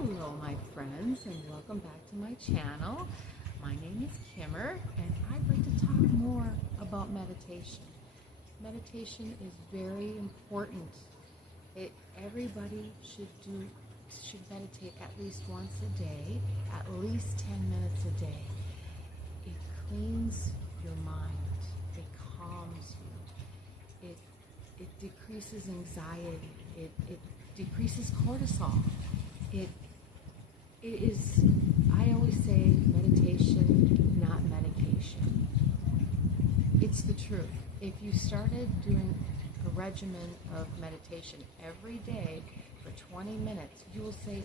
Hello my friends, and welcome back to my channel. My name is Kimmer, and I'd like to talk more about meditation. Meditation is very important. Everybody should meditate at least once a day, at least 10 minutes a day. It cleans your mind, it calms you, it decreases anxiety, it decreases cortisol. It is, I always say, meditation, not medication. It's the truth. If you started doing a regimen of meditation every day for 20 minutes, you will see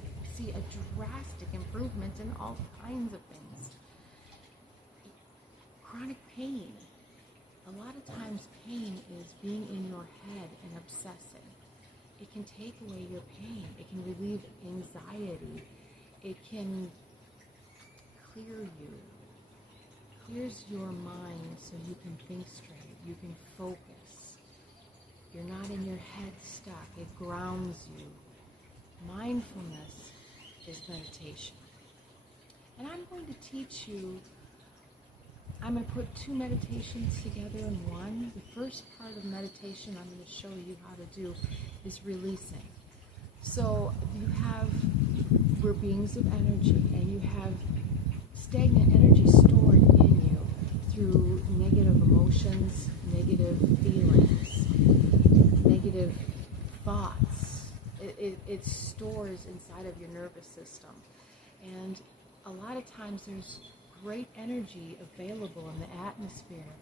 a drastic improvement in all kinds of things. Chronic pain. A lot of times pain is being in your head and obsessing. It can take away your pain. It can relieve anxiety. It can clears your mind so you can think straight. You can focus. You're not in your head stuck. It grounds you. Mindfulness is meditation. And I'm going to teach you, I'm going to put two meditations together in one. The first part of meditation I'm going to show you how to do is releasing. So we're beings of energy, and you have stagnant energy stored in you through negative emotions, negative feelings, negative thoughts. It stores inside of your nervous system. And a lot of times there's great energy available in the atmosphere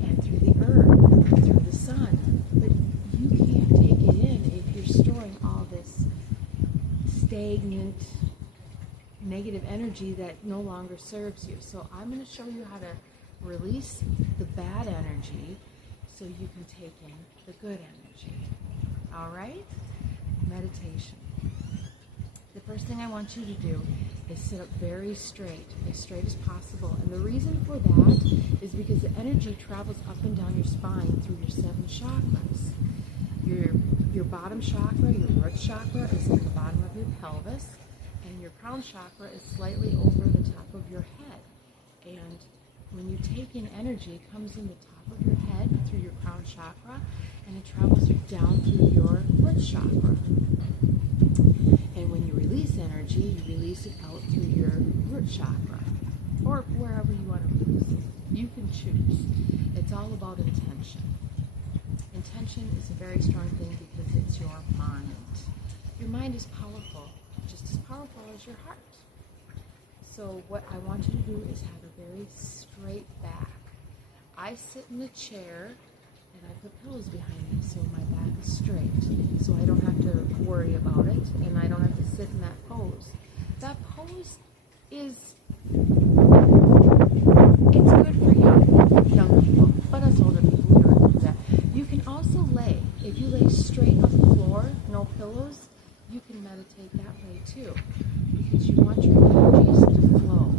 and through the earth and through the sun, but you can't take it in if you're storing all this stagnant negative energy that no longer serves you. So I'm going to show you how to release the bad energy so you can take in the good energy. All right? Meditation. The first thing I want you to do is sit up very straight as possible. And the reason for that is because the energy travels up and down your spine through your 7 chakras. Your bottom chakra, your root chakra, is at the bottom of your pelvis, and your crown chakra is slightly over the top of your head. And when you take in energy, it comes in the top of your head through your crown chakra, and it travels down through your root chakra. And when you release energy, you release it out through your root chakra, or wherever you want to release it. You can choose. It's all about intention. Intention is a very strong thing because it's your mind. Your mind is powerful, just as powerful as your heart. So what I want you to do is have a very straight back. I sit in the chair and I put pillows behind me so my back is straight, so I don't have to worry about it, and I don't have to sit in that pose. That pose is, it's good for young people, but us older people, we don't do that. You can also lay. If you lay straight on the floor, no pillows, you can meditate that way too, because you want your energies to flow.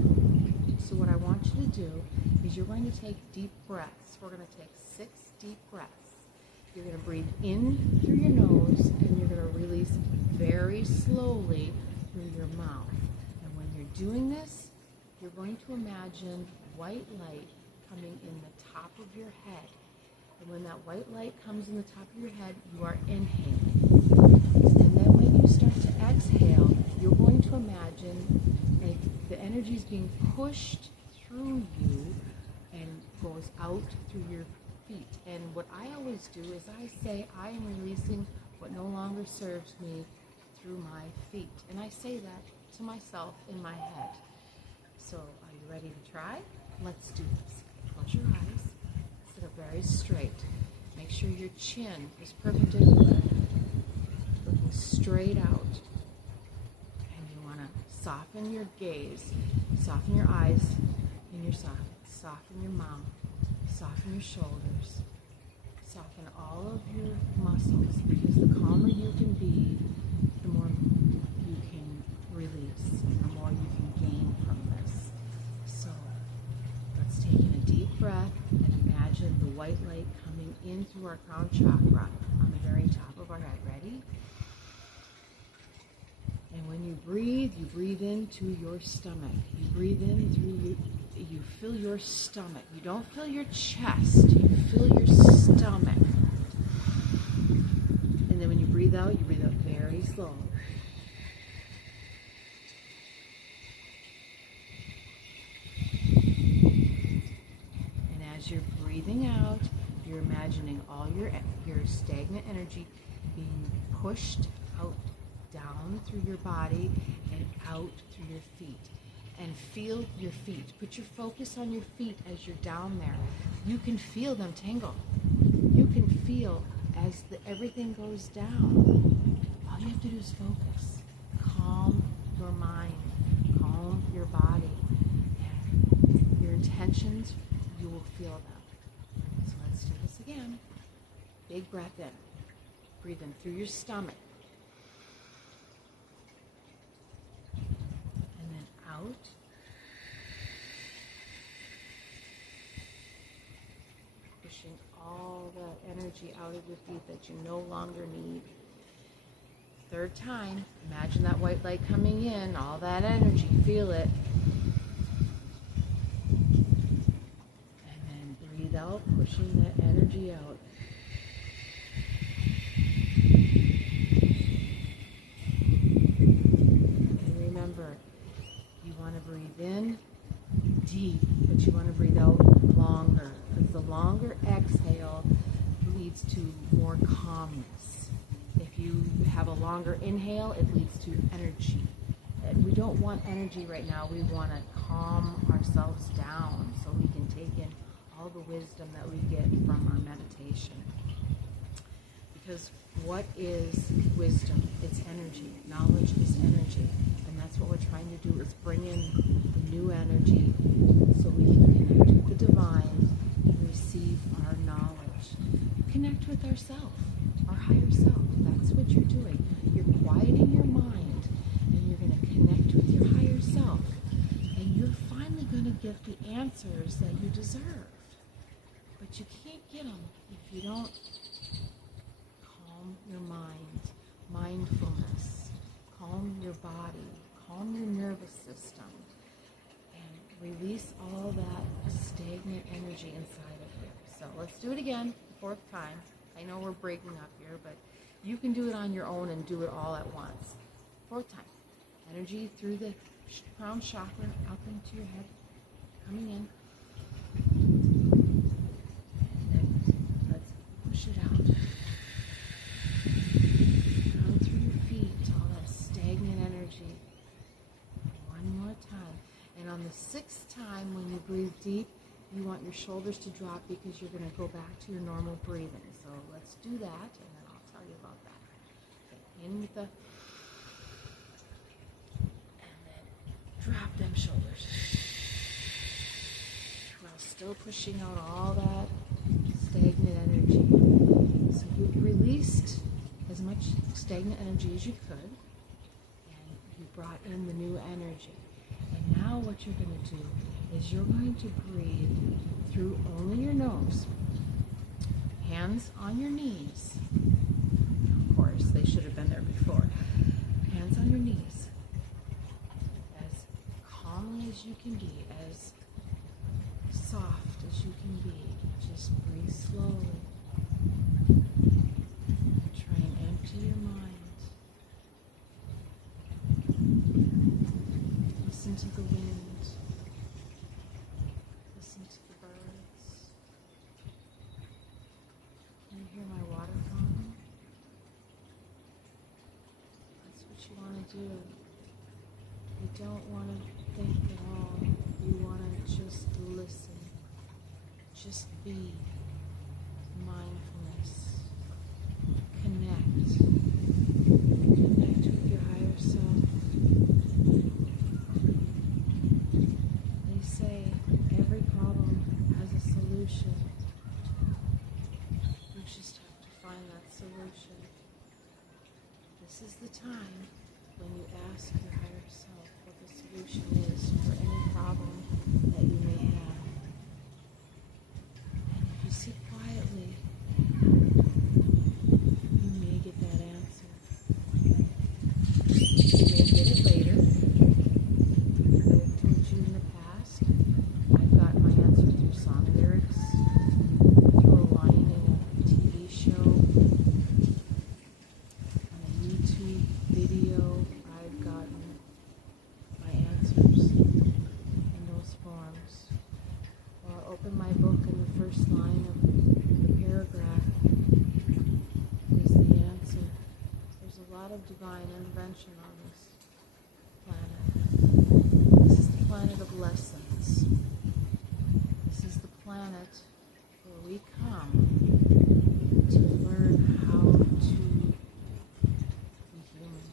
So what I want you to do is you're going to take deep breaths. We're going to take 6 deep breaths. You're going to breathe in through your nose, and you're going to release very slowly through your mouth. And when you're doing this, you're going to imagine white light coming in the top of your head. And when that white light comes in the top of your head, you are inhaling. And then when you start to exhale, you're going to imagine like the energy is being pushed through you and goes out through your feet. And what I always do is I say I am releasing what no longer serves me through my feet. And I say that to myself in my head. So are you ready to try? Let's do this. Close your eyes. Sit up very straight. Make sure your chin is perpendicular, looking straight out. And you want to soften your gaze, soften your eyes in your socket, soften your mouth, soften your shoulders, soften all of your muscles, because the calmer you can be, the more you can release, and the more you can gain from this. So let's take in a deep breath and imagine the white light coming in through our crown chakra on the very top of our head. Ready? And when you breathe breathe into your stomach. You breathe in through you fill your stomach. You don't fill your chest, you fill your stomach. And then when you breathe out very slow. And as you're breathing out, you're imagining all your stagnant energy being pushed out, down through your body and out through your feet. And feel your feet. Put your focus on your feet as you're down there. You can feel them tingle. You can feel as everything goes down. All you have to do is focus. Calm your mind. Calm your body. And your intentions, you will feel them. So let's do this again. Big breath in. Breathe in through your stomach. Out. Pushing all the energy out of your feet that you no longer need. Third time, imagine that white light coming in, all that energy, feel it. And then breathe out, pushing that energy out. And remember, you want to breathe in deep, but you want to breathe out longer, because the longer exhale leads to more calmness. If you have a longer inhale, it leads to energy. And we don't want energy right now. We want to calm ourselves down so we can take in all the wisdom that we get from our meditation. Because what is wisdom? It's energy. Knowledge is energy. And that's what we're trying to do, is bring in the new energy so we can connect with the divine and receive our knowledge. Connect with ourself, our higher self. That's what you're doing. You're quieting your mind and you're going to connect with your higher self. And you're finally going to get the answers that you deserve. But you can't get them if you don't calm your mind, mindfulness, calm your body, calm your nervous system, and release all that stagnant energy inside of you. So let's do it again, fourth time. I know we're breaking up here, but you can do it on your own and do it all at once. Fourth time. Energy through the crown chakra up into your head, coming in. And then let's push it out. Down through your feet, all that stagnant energy. One more time. And on the sixth time, when you breathe deep, you want your shoulders to drop because you're going to go back to your normal breathing. So let's do that, and then I'll tell you about that. Okay, in with the... And then drop them shoulders. While still pushing out all that stagnant energy. So you released as much stagnant energy as you could, and you brought in the new energy. And now what you're going to do is you're going to breathe through only your nose. Hands on your knees. Of course, they should have been there before. Hands on your knees. As calmly as you can be, as soft as you can be. Just breathe slowly. Try and empty your mind. Listen to the wind. Listen to the birds. Can you hear my water fountain? That's what you want to do. You don't want to think at all. You want to just listen. Just be. Mindfulness. Connect. Connect with your higher self. They say every problem has a solution. You just have to find that solution. This is the time when you ask your higher self what the solution is for any problem that you may have. And if you sit quietly, you may get that answer. You may get it later. video, I've gotten my answers in those forms. Or I'll open my book and the first line of the paragraph is the answer. There's a lot of divine intervention on this planet. This is the planet of lessons. This is the planet where we come to learn how to be human.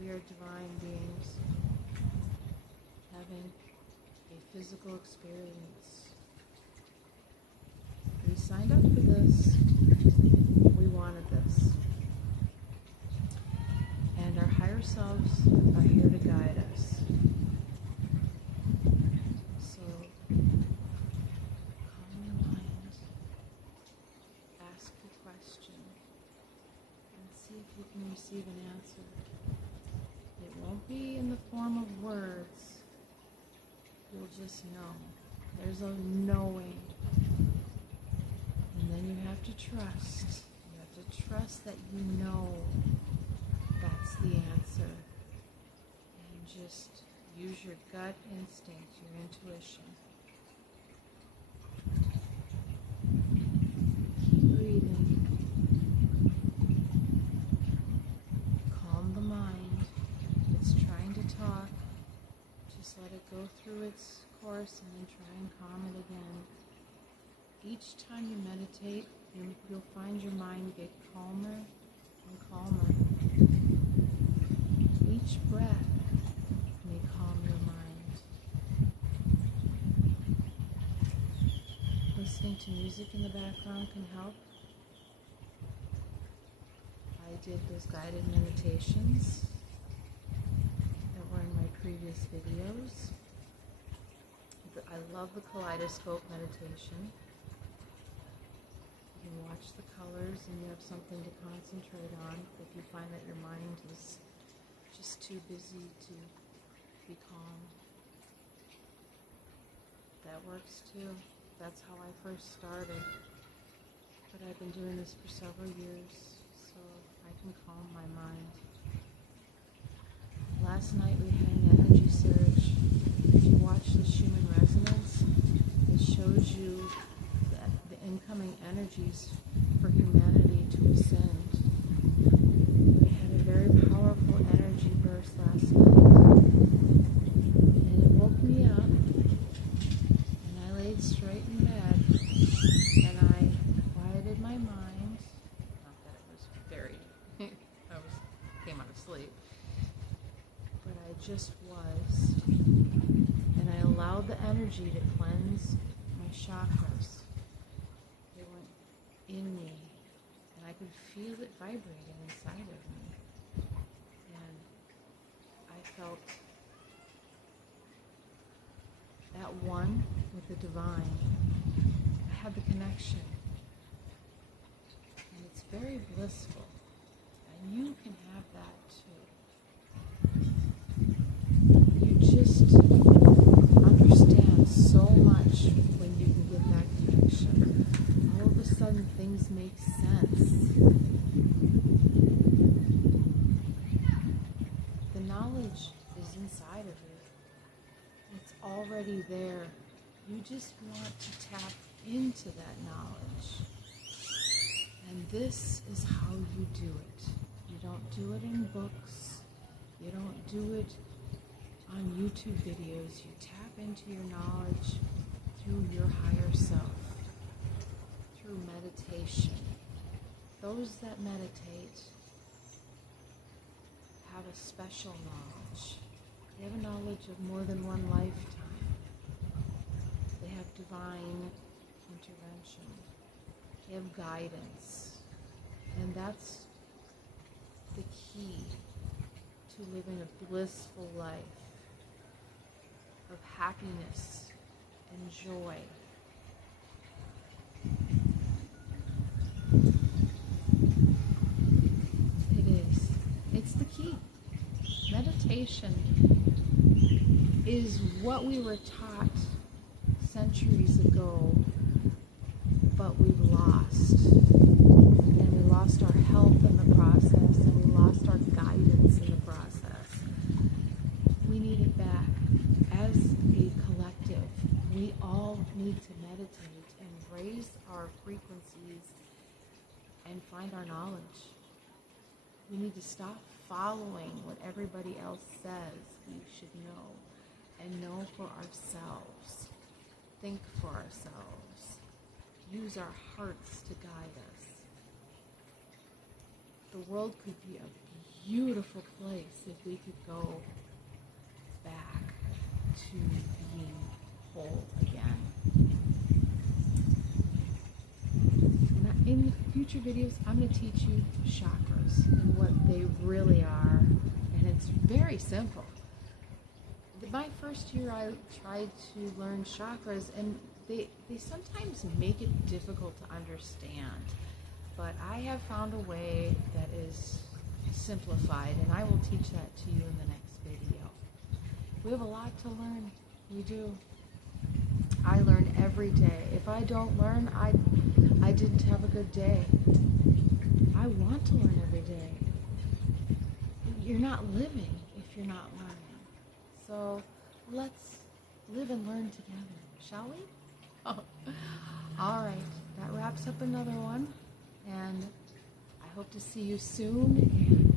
We are divine beings having a physical experience. We signed up for this. We wanted this. And our higher selves are here to guide us. So, calm your mind, ask your question, and see if you can receive an answer. It won't be in the form of words. You'll just know. There's a knowing. And then you have to trust. You have to trust that you know that's the answer. And just use your gut instinct, your intuition. Keep breathing. Calm the mind. If it's trying to talk, just let it go through its course and then try and calm it again. Each time you meditate, you'll find your mind get calmer and calmer. Each breath may calm your mind. Listening to music in the background can help. I did those guided meditations that were in my previous videos. I love the kaleidoscope meditation. You can watch the colors and you have something to concentrate on if you find that your mind is just too busy to be calm. That works too. That's how I first started. But I've been doing this for several years, so I can calm my mind. Last night we had an energy surge. If you watch the Schumann resonance, it shows you that the incoming energies for humanity to ascend. We had a very powerful energy burst last night, and it woke me up, and I laid straight in bed, and I quieted my mind. Not that it was very, came out of sleep, but I just was, and I allowed the energy to cleanse my chakras. They went in me, and I could feel it vibrating inside of me. And I felt at one with the divine. I had the connection. And it's very blissful. And you can have that too. You just understand so much when you can get that connection. All of a sudden things make sense. The knowledge is inside of you. It's already there. You just want to tap into that knowledge. And this is how you do it. You don't do it in books. You don't do it on YouTube videos. You tap into your knowledge through your higher self, through meditation. Those that meditate have a special knowledge. They have a knowledge of more than one lifetime. They have divine intervention. They have guidance. And that's the key to living a blissful life of happiness and joy. It is. It's the key. Meditation is what we were taught centuries ago, but we've lost. And we lost our health in the process, and we lost our guidance. find our knowledge. We need to stop following what everybody else says we should know and know for ourselves. Think for ourselves. Use our hearts to guide us. The world could be a beautiful place if we could go back to being whole again. And in future videos, I'm going to teach you chakras and what they really are. And it's very simple. My first year, I tried to learn chakras, and they sometimes make it difficult to understand. But I have found a way that is simplified, and I will teach that to you in the next video. We have a lot to learn. We do. I learn every day. If I don't learn, I didn't have a good day. I want to learn every day. You're not living if you're not learning. So let's live and learn together, shall we? Oh. All right, that wraps up another one. And I hope to see you soon. And